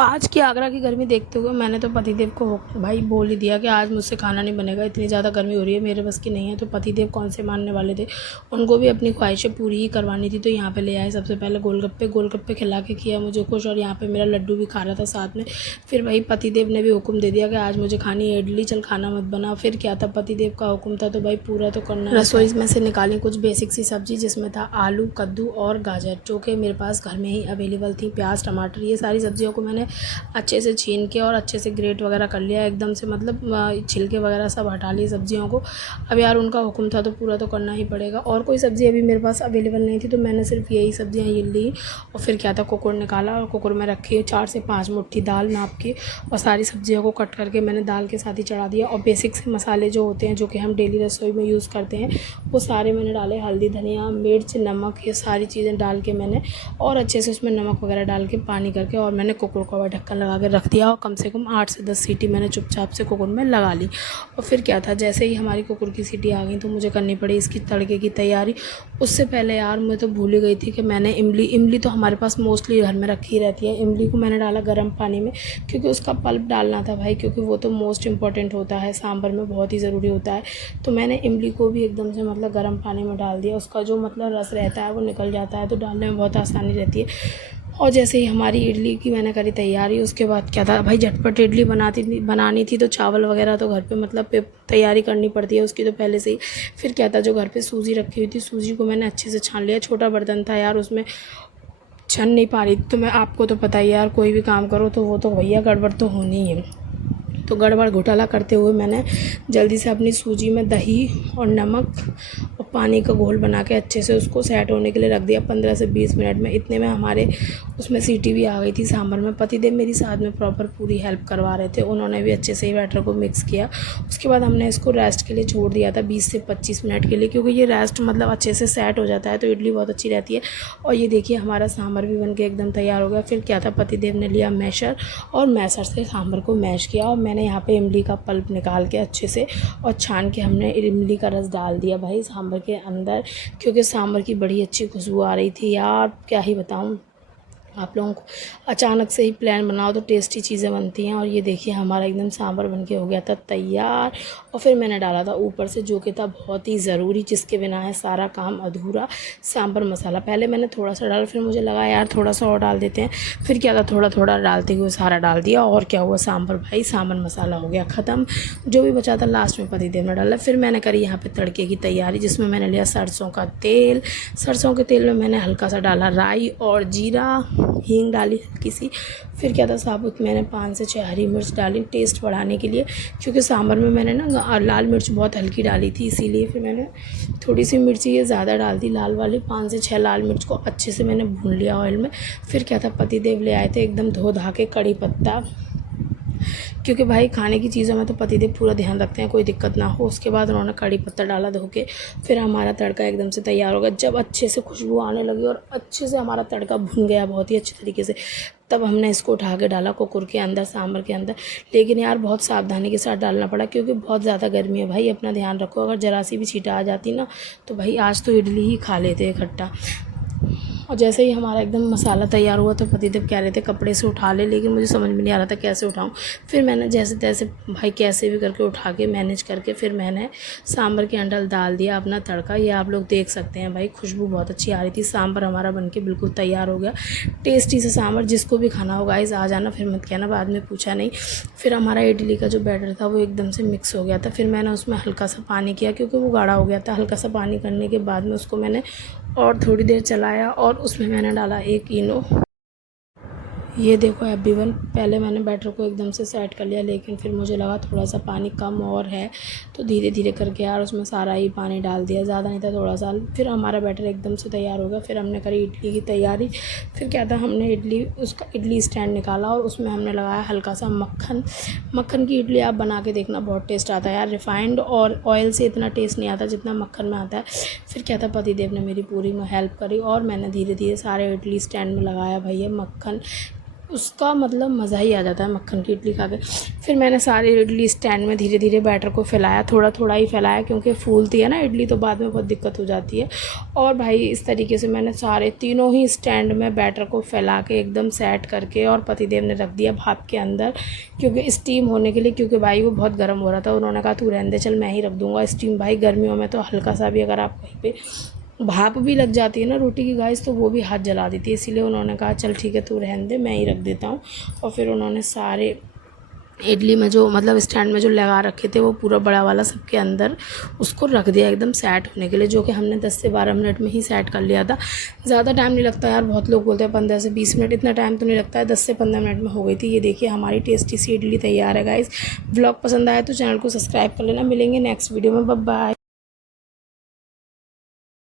आज की आगरा की गर्मी देखते हुए मैंने तो पतिदेव को भाई बोल ही दिया कि आज मुझसे खाना नहीं बनेगा, इतनी ज़्यादा गर्मी हो रही है, मेरे बस की नहीं है। तो पतिदेव कौन से मानने वाले थे, उनको भी अपनी ख्वाहिशें पूरी ही करवानी थी। तो यहाँ पे ले आए सबसे पहले गोलगप्पे खिला के किया मुझे खुश, और यहाँ पे मेरा लड्डू भी खा रहा था साथ में। फिर भाई पतिदेव ने भी हुक्म दे दिया कि आज मुझे खानी है इडली, चल खाना मत बना। फिर क्या था, पतिदेव का हुक्म था तो भाई पूरा तो करना। रसोई में से निकाली कुछ बेसिक सी सब्जी, जिसमें था आलू, कद्दू और गाजर, जो कि मेरे पास घर में ही अवेलेबल थी। प्याज, टमाटर, ये सारी सब्जियों को मैंने अच्छे से छीन के और अच्छे से ग्रेट वगैरह कर लिया एकदम से, मतलब छिलके वगैरह सब हटा लिए सब्जियों को। अब यार उनका हुक्म था तो पूरा तो करना ही पड़ेगा, और कोई सब्ज़ी अभी मेरे पास अवेलेबल नहीं थी, तो मैंने सिर्फ यही सब्जियाँ ये ली। और फिर क्या था, कुकर निकाला और कुकर में रखी 4 से 5 मुट्ठी दाल नाप के, और सारी सब्जियों को कट करके मैंने दाल के साथ ही चढ़ा दिया। और बेसिक से मसाले जो होते हैं, जो कि हम डेली रसोई में यूज़ करते हैं, वो सारे मैंने डाले। हल्दी, धनिया, मिर्च, नमक, ये सारी चीज़ें डाल के मैंने, और अच्छे से उसमें नमक वगैरह डाल के पानी करके, और मैंने कुकर का ढक्कन लगा के रख दिया। और कम से कम 8 से 10 सीटी मैंने चुपचाप से कुकर में लगा ली। और फिर क्या था, जैसे ही हमारी कुकर की सीटी आ गई तो मुझे करनी पड़ी इसकी तड़के की तैयारी। उससे पहले यार मैं तो भूल ही गई थी कि मैंने इमली तो हमारे पास मोस्टली घर में रखी रहती है। इमली को मैंने डाला गर्म पानी में, क्योंकि उसका पल्प डालना था भाई, क्योंकि वो तो मोस्ट इम्पॉर्टेंट होता है, सांभर में बहुत ही ज़रूरी होता है। तो मैंने इमली को भी एकदम से मतलब गर्म पानी में डाल दिया। उसका जो मतलब रस रहता है वो निकल जाता है, तो डालने में बहुत आसानी रहती है। और जैसे ही हमारी इडली की मैंने करी तैयारी, उसके बाद क्या था भाई, झटपट इडली बनानी थी, तो चावल वगैरह तो घर पे मतलब तैयारी करनी पड़ती है उसकी तो पहले से ही। फिर क्या था, जो घर पे सूजी रखी हुई थी, सूजी को मैंने अच्छे से छान लिया। छोटा बर्तन था यार, उसमें छन नहीं पा रही। तो मैं, आपको तो पता ही यार, कोई भी काम करो तो वो तो भैया गड़बड़ तो होनी है। तो गड़बड़ घोटाला करते हुए मैंने जल्दी से अपनी सूजी में दही और नमक और पानी का घोल बना के अच्छे से उसको सेट होने के लिए रख दिया 15 से 20 मिनट में। इतने में हमारे उसमें सीटी भी आ गई थी सांभर में। पतिदेव मेरी साथ में प्रॉपर पूरी हेल्प करवा रहे थे, उन्होंने भी अच्छे से ही बैटर को मिक्स किया। उसके बाद हमने इसको रेस्ट के लिए छोड़ दिया था 20 से 25 मिनट के लिए, क्योंकि ये रेस्ट मतलब अच्छे से सेट हो जाता है तो इडली बहुत अच्छी रहती है। और ये देखिए हमारा सांभर भी बन के एकदम तैयार हो गया। फिर क्या था, पतिदेव ने लिया मैशर, और मैशर से सांभर को मैश किया। और मैंने यहाँ पे इमली का पल्प निकाल के अच्छे से और छान के हमने इमली का रस डाल दिया भाई सांभर के अंदर, क्योंकि सांभर की बड़ी अच्छी खुशबू आ रही थी यार, क्या ही बताऊँ आप लोगों को। अचानक से ही प्लान बनाओ तो टेस्टी चीज़ें बनती हैं। और ये देखिए हमारा एकदम सांभर बन के हो गया था तैयार। और फिर मैंने डाला था ऊपर से, जो कि था बहुत ही ज़रूरी, जिसके बिना है सारा काम अधूरा, सांभर मसाला। पहले मैंने थोड़ा सा डाला, फिर मुझे लगा यार थोड़ा सा और डाल देते हैं। फिर क्या था, थोड़ा थोड़ा डालते हुए सारा डाल दिया, और क्या हुआ, सांभर भाई सांभर मसाला हो गया ख़त्म। जो भी बचा था लास्ट में पतिदेव ने डाला। फिर मैंने करी यहाँ पर तड़के की तैयारी, जिसमें मैंने लिया सरसों का तेल। सरसों के तेल में मैंने हल्का सा डाला राई और जीरा, हींग डाली हल्की सी। फिर क्या था, साबुत मैंने 5 से 6 हरी मिर्च डाली टेस्ट बढ़ाने के लिए, क्योंकि सांभर में मैंने ना लाल मिर्च बहुत हल्की डाली थी, इसीलिए फिर मैंने थोड़ी सी मिर्ची ये ज़्यादा डाल दी, लाल वाली 5 से 6 लाल मिर्च को अच्छे से मैंने भून लिया ऑयल में। फिर क्या था, पतिदेव ले आए थे एकदम धो धा के कड़ी पत्ता, क्योंकि भाई खाने की चीज़ों में तो पतिदेव पूरा ध्यान रखते हैं कोई दिक्कत ना हो। उसके बाद उन्होंने कड़ी पत्ता डाला धो के। फिर हमारा तड़का एकदम से तैयार हो गया। जब अच्छे से खुशबू आने लगी और अच्छे से हमारा तड़का भुन गया बहुत ही अच्छे तरीके से, तब हमने इसको उठा के डाला कुकर के अंदर, सांभर के अंदर। लेकिन यार बहुत सावधानी के साथ डालना पड़ा, क्योंकि बहुत ज़्यादा गर्मी है भाई, अपना ध्यान रखो। अगर ज़रा सी भी छींटा आ जाती ना, तो भाई आज तो इडली ही खा लेते इकट्ठा। और जैसे ही हमारा एकदम मसाला तैयार हुआ तो पतिदेव कह रहे थे कपड़े से उठा ले, लेकिन मुझे समझ में नहीं आ रहा था कैसे उठाऊं। फिर मैंने जैसे तैसे भाई कैसे भी करके उठा के मैनेज करके फिर मैंने सांभर के अंदर डाल दिया अपना तड़का। ये आप लोग देख सकते हैं भाई, खुशबू बहुत अच्छी आ रही थी। सांभर हमारा बनके बिल्कुल तैयार हो गया, टेस्टी से सांभर। जिसको भी खाना होगा इस आ जाना, फिर मत कहना बाद में पूछा नहीं। फिर हमारा इडली का जो बैटर था वो एकदम से मिक्स हो गया था। फिर मैंने उसमें हल्का सा पानी किया, क्योंकि वो गाढ़ा हो गया था। हल्का सा पानी करने के बाद में उसको मैंने और थोड़ी देर चलाया, और उसमें मैंने डाला 1 इनो। ये देखो एवरीवन, पहले मैंने बैटर को एकदम से सेट कर लिया, लेकिन फिर मुझे लगा थोड़ा सा पानी कम और है, तो धीरे धीरे करके यार उसमें सारा ही पानी डाल दिया, ज़्यादा नहीं था थोड़ा सा। फिर हमारा बैटर एकदम से तैयार हो गया। फिर हमने करी इडली की तैयारी। फिर क्या था, हमने उसका इडली स्टैंड निकाला और उसमें हमने लगाया हल्का सा मक्खन। मक्खन की इडली आप बना के देखना, बहुत टेस्ट आता है यार। रिफाइंड और ऑयल से इतना टेस्ट नहीं आता जितना मक्खन में आता है। फिर क्या था, पतिदेव ने मेरी पूरी हेल्प करी, और मैंने धीरे धीरे सारे इडली स्टैंड में लगाया भैया मक्खन। उसका मतलब मज़ा ही आ जाता है मक्खन की इडली खा के। फिर मैंने सारी इडली स्टैंड में धीरे धीरे बैटर को फैलाया, थोड़ा थोड़ा ही फैलाया क्योंकि फूलती है ना इडली तो बाद में बहुत दिक्कत हो जाती है। और भाई इस तरीके से मैंने सारे तीनों ही स्टैंड में बैटर को फैला के एकदम सेट करके और पतिदेव ने रख दिया भाप के अंदर, क्योंकि स्टीम होने के लिए, क्योंकि भाई वो बहुत गर्म हो रहा था। उन्होंने कहा तू रहने दे, चल मैं ही रख दूँगा स्टीम। भाई गर्मियों में तो हल्का सा भी अगर आप कहीं पे भाप भी लग जाती है ना रोटी की गाइस तो वो भी हाथ जला देती है, इसीलिए उन्होंने कहा चल ठीक है तू रहने दे, मैं ही रख देता हूँ। और फिर उन्होंने सारे इडली में जो मतलब स्टैंड में जो लगा रखे थे वो पूरा बड़ा वाला सबके अंदर उसको रख दिया एकदम सेट होने के लिए, जो कि हमने 10 से 12 मिनट में ही सेट कर लिया था। ज़्यादा टाइम नहीं लगता यार, बहुत लोग बोलते हैं 15 से 20 मिनट, इतना टाइम तो नहीं लगता है, 10 से 15 मिनट में हो गई थी। ये देखिए हमारी टेस्टी सी इडली तैयार है गाइस। व्लॉग पसंद आया तो चैनल को सब्सक्राइब कर लेना। मिलेंगे नेक्स्ट वीडियो में, बाय बाय।